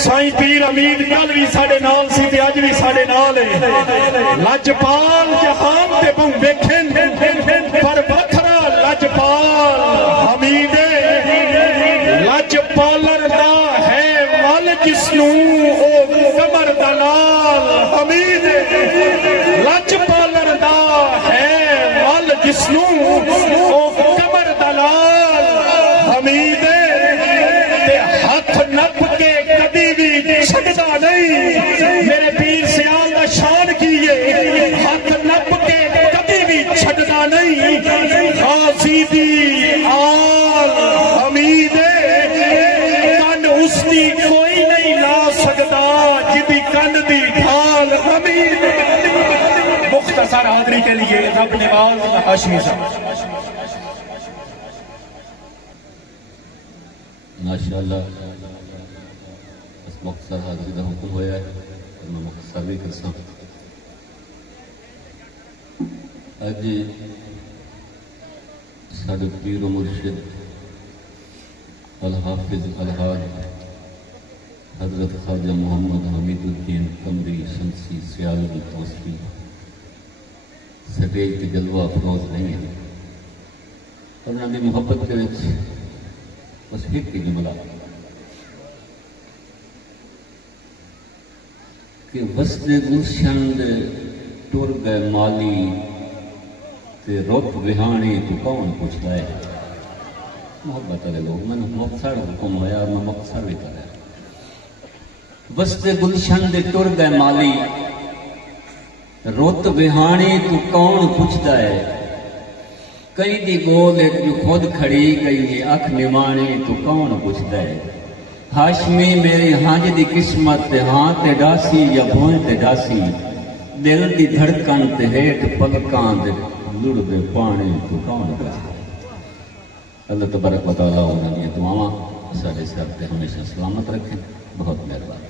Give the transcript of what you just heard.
سائیں پیر امید کل بھی ساڑے نال سی تے اج بھی ساڑے نال ہے لجپال جہان تے بہوں ویکھن پر بکھرا لجپال حمید لجپالر دا ہے مل جسنوں او کمر دلال حمید لجپالر دا ہے مل جسنوں او کمر دلال حمید ہاتھ نپ کے کدی بھی چھڑدا نہیں میرے پیر سیال دا شان کیے ہاتھ نپ کے کدی بھی چھڑدا نہیں غازی دی آل حمید کن اس دی کوئی نہیں لا سکتا جدی کن دی ڈھال حمید مختصر حاضری کے لیے رب نواز ہاشمی صاحب ماشاءاللہ اس مختصر حاضری کا حکم ہویا ہے میں مختصر بھی کر سکتا اج ساڈے پیر و مرشد الحافظ الحاج حضرت خواجہ محمد حمید الدین قمری شمسی سیالوی توسطی سٹیج کے جلوہ افروز نہیں ہے اور انہوں نے محبت کے وچ بس ایک کی جملہ کہ وسط گلشن ٹر گئے مالی تے رت وہانی تو کون پوچھتا ہے محبت والے لوگ میں نے مختصر حکم ہوا اور میں مختصر بھی کرا وسط گلشن ٹر گئے مالی رت وہانی تو کون پوچھتا ہے کئی دی گول ایک جو خود کھڑی گئی ہے اکھ نمانی تو کون پوچھتا ہے ہاشمی میری ہانج دی قسمت ہاں تے ڈاسی یا بھوئیں تے ڈاسی دل دی دھڑکن تے ہیٹ پلکان دے لڑ دے پانی تو کون پوچھتا ہے اللہ تبارک و تعالیٰ انہوں نے دعاواں سارے سر تے ہمیشہ سلامت رکھیں بہت مہربانی